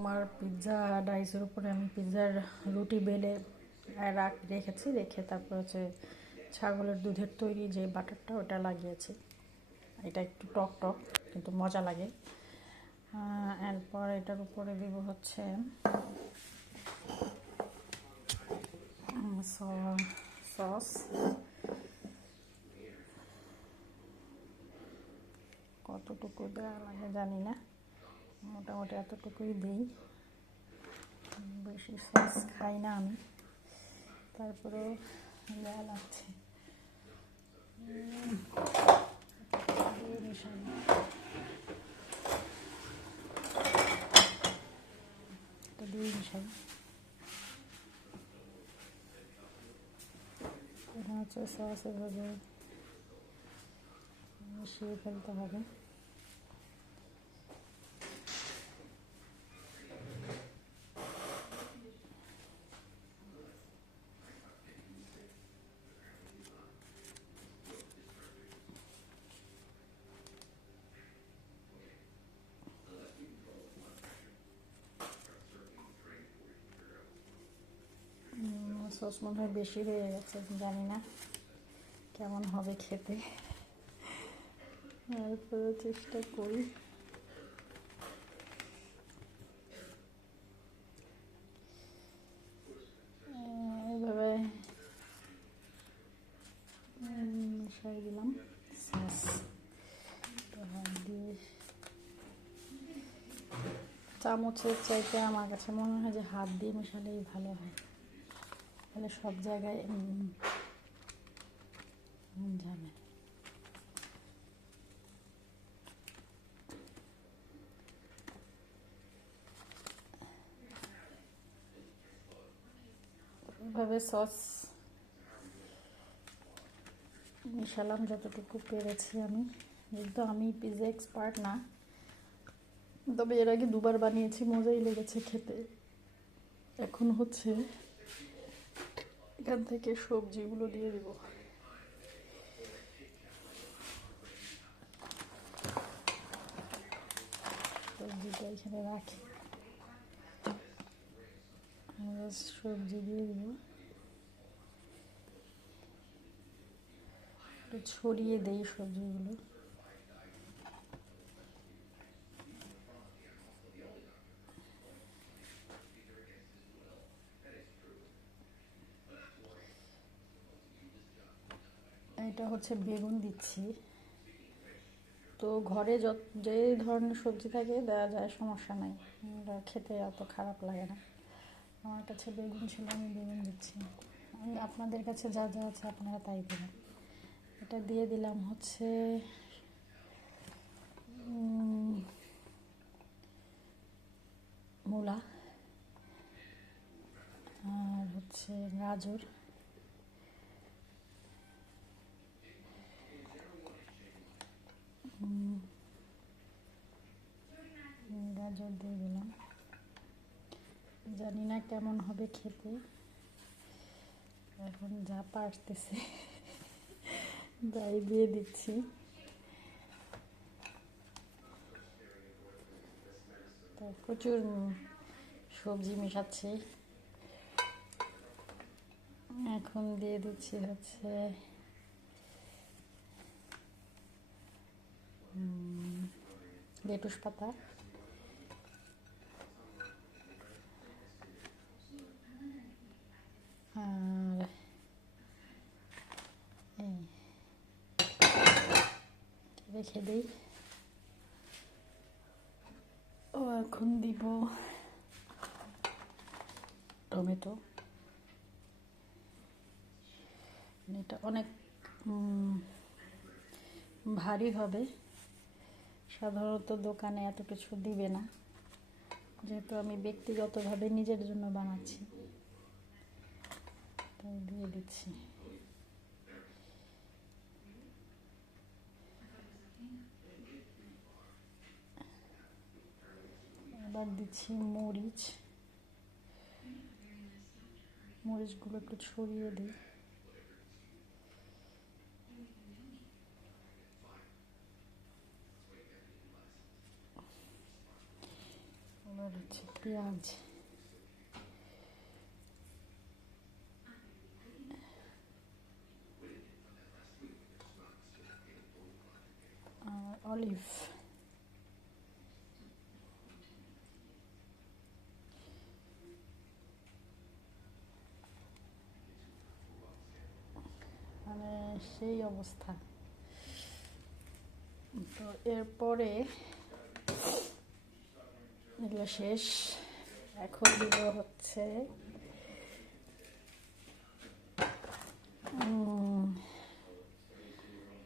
তোমার পিৎজা ডাইসের উপরে আমি পিৎজার রুটি বেলে রেখে তারপর হচ্ছে ছাগলের দুধের তৈরি যে বাটারটা ওটা লাগিয়েছি। এটা একটু টক টক কিন্তু মজা লাগে। এরপর এটার উপরে দেব হচ্ছে সস। কতটুকু দেওয়া লাগে জানি না, মোটামুটি এতটুকুই দিই, বেশি সস খাই না আমি, তারপরেও দেওয়া লাগছে। দিয়ে মিশাই। এটা হচ্ছে সস, এভাবে মিশিয়ে ফেলতে হবে। সস মনে হয় বেশি হয়ে গেছে, জানি না কেমন হবে খেতে, তারপরে চেষ্টা করি। এভাবে মিশাই দিলাম সস দিয়ে। চামচের চাইতে আমার কাছে মনে হয় যে হাত দিয়ে মেশালেই ভালো হয়, তাহলে সব জায়গায় যাবে। এভাবে সস মিশালাম যতটুকু পেরেছি আমি, যেহেতু আমি পিৎজা এক্সপার্ট না, তবে এর আগে দুবার বানিয়েছি, মজাই লেগেছে খেতে। এখন হচ্ছে এখান থেকে সবজিগুলো দিয়ে দেব। সবজিটা এখানে রাখি, সবজি দিয়ে দেব, একটু ছড়িয়ে দেই সবজিগুলো। এটা হচ্ছে বেগুন দিচ্ছি, তো ঘরে যে ধরনের সবজি থাকে দেওয়া যায়, সমস্যা নাই, এটা খেতে অত খারাপ লাগে না। আমার কাছে বেগুন ছিল, আমি বেগুন দিচ্ছি। আমি আপনাদের কাছে যা যা আছে আপনারা তাই দেবেন। এটা দিয়ে দিলাম হচ্ছে মূলা, আর হচ্ছে গাজর, গাজর দিয়ে দিলাম। জানি না কেমন হবে খেতে, এখন যা পারতেছে তাই দিয়ে দিচ্ছি। তো প্রচুর সবজি মেশাচ্ছি। এখন দিয়ে দিচ্ছি হচ্ছে লেটুস পাতা, আর রেখে দিই। ও এখন দিব টমেটো। এটা অনেক ভারী হবে, সাধারণত দোকানে এত কিছু দিবে না, যেহেতু আমি ব্যক্তিগতভাবে নিজের জন্য বানাচ্ছি তাই দিয়ে দিচ্ছি। এবার দিচ্ছি মরিচগুলো একটু ছড়িয়ে দিই। এবার হচ্ছে পেঁয়াজ, আর অলিভ, মানে সেই অবস্থা। তো এরপরে এগুলো শেষ, এখন দিব হচ্ছে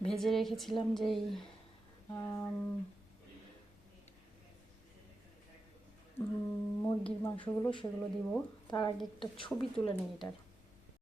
ভেজে রেখেছিলাম যেই মুরগির মাংসগুলো, সেগুলো দিব। তার আগে একটা ছবি তুলে নিই এটার।